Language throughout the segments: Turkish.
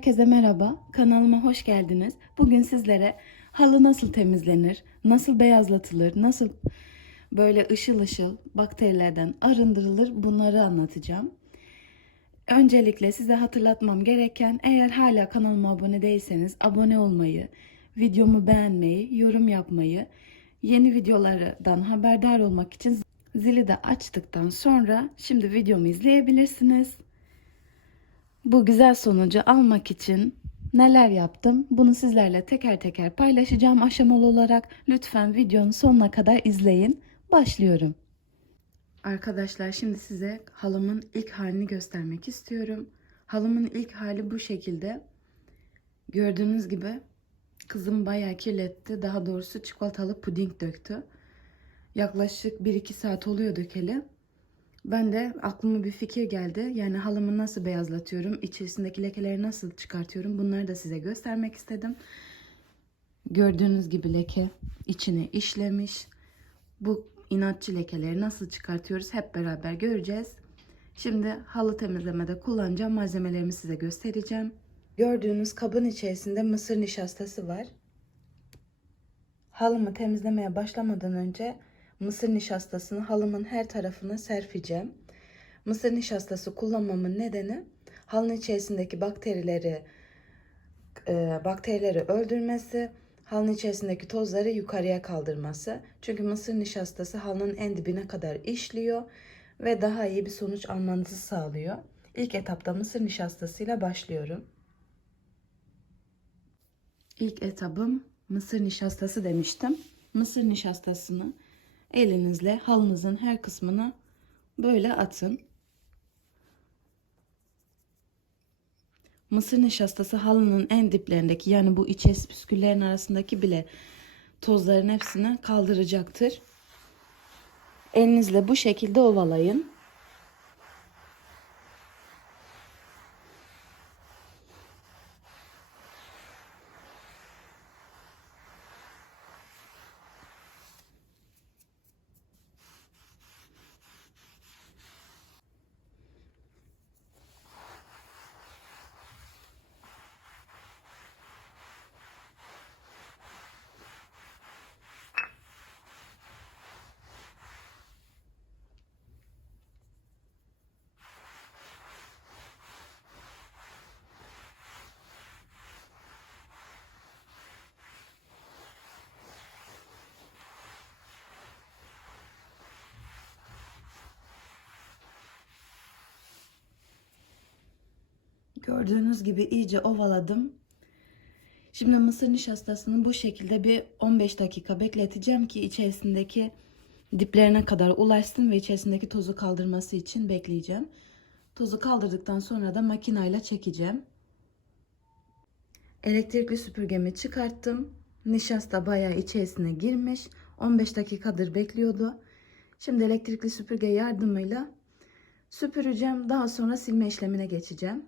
Herkese merhaba. Kanalıma hoş geldiniz. Bugün sizlere halı nasıl temizlenir, nasıl beyazlatılır, nasıl böyle ışıl ışıl bakterilerden arındırılır bunları anlatacağım. Öncelikle size hatırlatmam gereken eğer hala kanalıma abone değilseniz abone olmayı, videomu beğenmeyi, yorum yapmayı, yeni videolardan haberdar olmak için zili de açtıktan sonra şimdi videomu izleyebilirsiniz. Bu güzel sonucu almak için neler yaptım? Bunu sizlerle teker teker paylaşacağım aşamalı olarak. Lütfen videonun sonuna kadar izleyin. Başlıyorum. Arkadaşlar şimdi size halımın ilk halini göstermek istiyorum. Halımın ilk hali bu şekilde. Gördüğünüz gibi kızım bayağı kirletti. Daha doğrusu çikolatalı puding döktü. Yaklaşık 1-2 saat oluyor dökeli. Ben de aklıma bir fikir geldi. Yani halımı nasıl beyazlatıyorum, içerisindeki lekeleri nasıl çıkartıyorum bunları da size göstermek istedim. Gördüğünüz gibi leke içine işlemiş. Bu inatçı lekeleri nasıl çıkartıyoruz hep beraber göreceğiz. Şimdi halı temizlemede kullanacağım malzemelerimi size göstereceğim. Gördüğünüz kabın içerisinde mısır nişastası var. Halımı temizlemeye başlamadan önce mısır nişastasını halımın her tarafına serpeceğim. Mısır nişastası kullanmamın nedeni halının içerisindeki bakterileri e, bakterileri öldürmesi, halının içerisindeki tozları yukarıya kaldırması. Çünkü mısır nişastası halının en dibine kadar işliyor ve daha iyi bir sonuç almanızı sağlıyor. İlk etapta mısır nişastasıyla başlıyorum. İlk etabım mısır nişastası demiştim. Mısır nişastasını elinizle halınızın her kısmına böyle atın. Mısır nişastası halının en diplerindeki yani bu içes püsküllerin arasındaki bile tozların hepsini kaldıracaktır. Elinizle bu şekilde ovalayın. Gördüğünüz gibi iyice ovaladım. Şimdi mısır nişastasını bu şekilde bir 15 dakika bekleteceğim ki içerisindeki diplerine kadar ulaşsın ve içerisindeki tozu kaldırması için bekleyeceğim. Tozu kaldırdıktan sonra da makinayla çekeceğim. Elektrikli süpürgemi çıkarttım. Nişasta bayağı içerisine girmiş. 15 dakikadır bekliyordu. Şimdi elektrikli süpürge yardımıyla süpüreceğim. Daha sonra silme işlemine geçeceğim.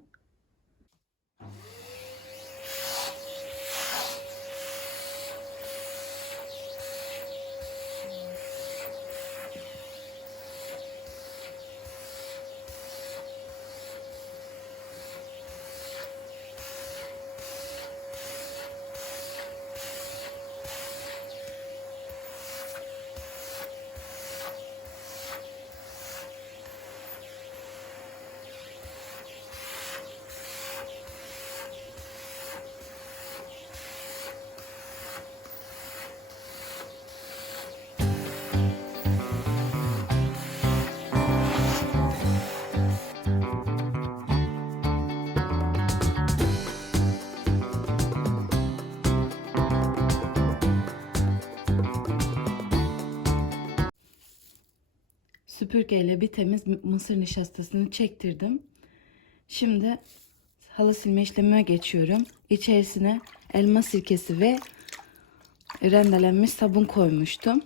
Süpürgeyle bir temiz mısır nişastasını çektirdim. Şimdi halı silme işlemine geçiyorum. İçerisine elma sirkesi ve rendelenmiş sabun koymuştum.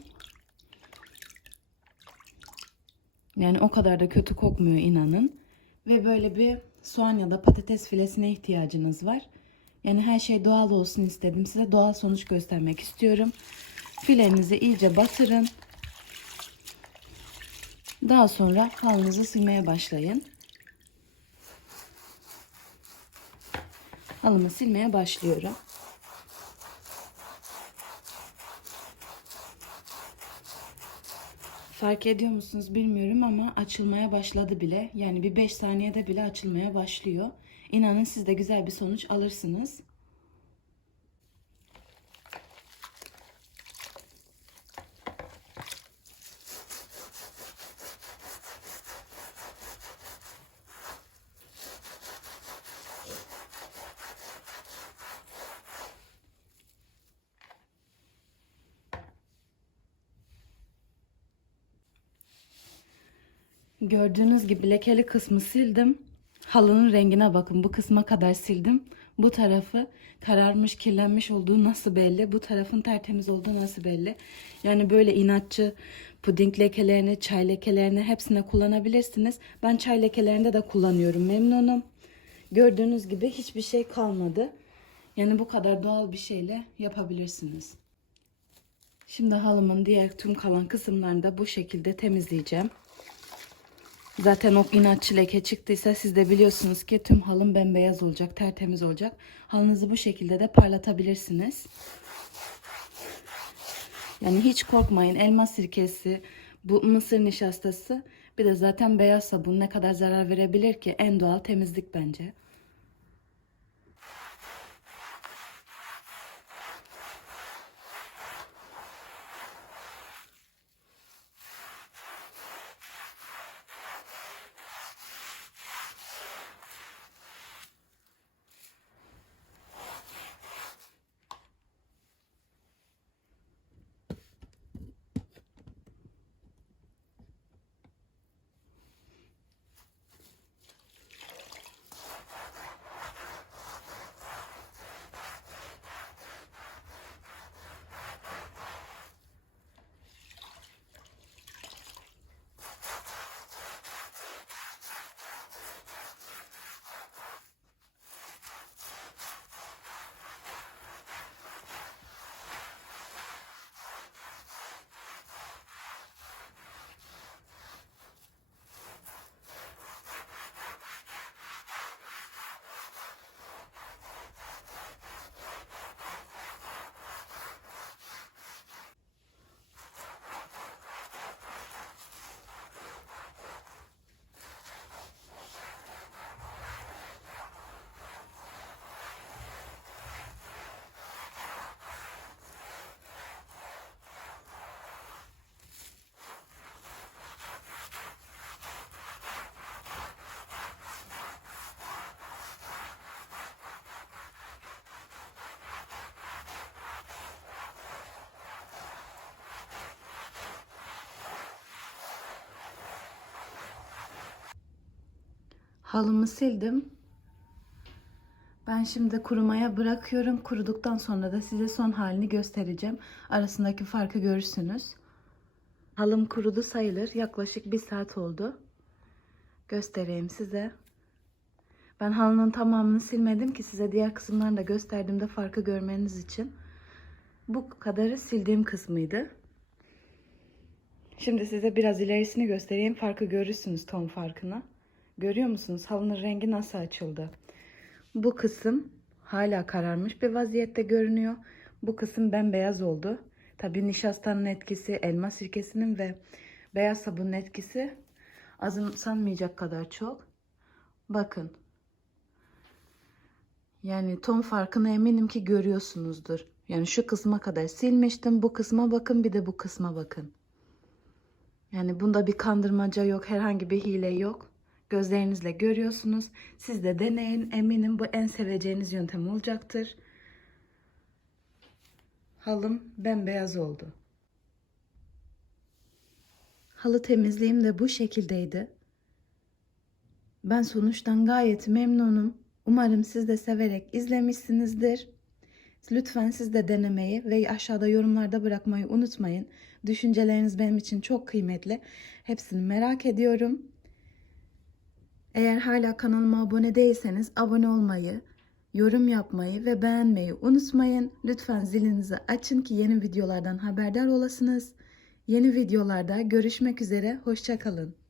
Yani o kadar da kötü kokmuyor inanın. Ve böyle bir soğan ya da patates filesine ihtiyacınız var. Yani her şey doğal olsun istedim. Size doğal sonuç göstermek istiyorum. Filenizi iyice batırın. Daha sonra halınızı silmeye başlayın. halımı silmeye başlıyorum. Fark ediyor musunuz bilmiyorum ama açılmaya başladı bile. Yani bir 5 saniyede bile açılmaya başlıyor. İnanın siz de güzel bir sonuç alırsınız. Gördüğünüz gibi lekeli kısmı sildim. Halının rengine bakın. Bu kısma kadar sildim. Bu tarafı kararmış, kirlenmiş olduğu nasıl belli? Bu tarafın tertemiz olduğu nasıl belli? Yani böyle inatçı puding lekelerini, çay lekelerini hepsine kullanabilirsiniz. Ben çay lekelerinde de kullanıyorum. Memnunum. Gördüğünüz gibi hiçbir şey kalmadı. Yani bu kadar doğal bir şeyle yapabilirsiniz. Şimdi halımın diğer tüm kalan kısımlarını da bu şekilde temizleyeceğim. Zaten o inatçı leke çıktıysa siz de biliyorsunuz ki tüm halım bembeyaz olacak, tertemiz olacak. Halınızı bu şekilde de parlatabilirsiniz. Yani hiç korkmayın. Elma sirkesi, bu mısır nişastası, bir de zaten beyaz sabun ne kadar zarar verebilir ki? En doğal temizlik bence. Halımı sildim. Ben şimdi kurumaya bırakıyorum. Kuruduktan sonra da size son halini göstereceğim. Arasındaki farkı görürsünüz. Halım kurudu sayılır. Yaklaşık bir saat oldu. Göstereyim size. Ben halının tamamını silmedim ki size diğer kısımlarını da gösterdiğimde farkı görmeniz için. Bu kadarı sildiğim kısmıydı. Şimdi size biraz ilerisini göstereyim. Farkı görürsünüz ton farkını. Görüyor musunuz? Halının rengi nasıl açıldı? Bu kısım hala kararmış bir vaziyette görünüyor. Bu kısım bembeyaz oldu. Tabii nişastanın etkisi, elma sirkesinin ve beyaz sabunun etkisi azımsanmayacak kadar çok. Bakın. Yani ton farkını eminim ki görüyorsunuzdur. Yani şu kısma kadar silmiştim. Bu kısma bakın bir de bu kısma bakın. Yani bunda bir kandırmaca yok, herhangi bir hile yok. Gözlerinizle görüyorsunuz. Siz de deneyin. Eminim bu en seveceğiniz yöntem olacaktır. Halım bembeyaz oldu. Halı temizliğim de bu şekildeydi. Ben sonuçtan gayet memnunum. Umarım siz de severek izlemişsinizdir. Lütfen siz de denemeyi ve aşağıda yorumlarda bırakmayı unutmayın. Düşünceleriniz benim için çok kıymetli. Hepsini merak ediyorum. Eğer hala kanalıma abone değilseniz abone olmayı, yorum yapmayı ve beğenmeyi unutmayın. Lütfen zilinizi açın ki yeni videolardan haberdar olasınız. Yeni videolarda görüşmek üzere, hoşçakalın.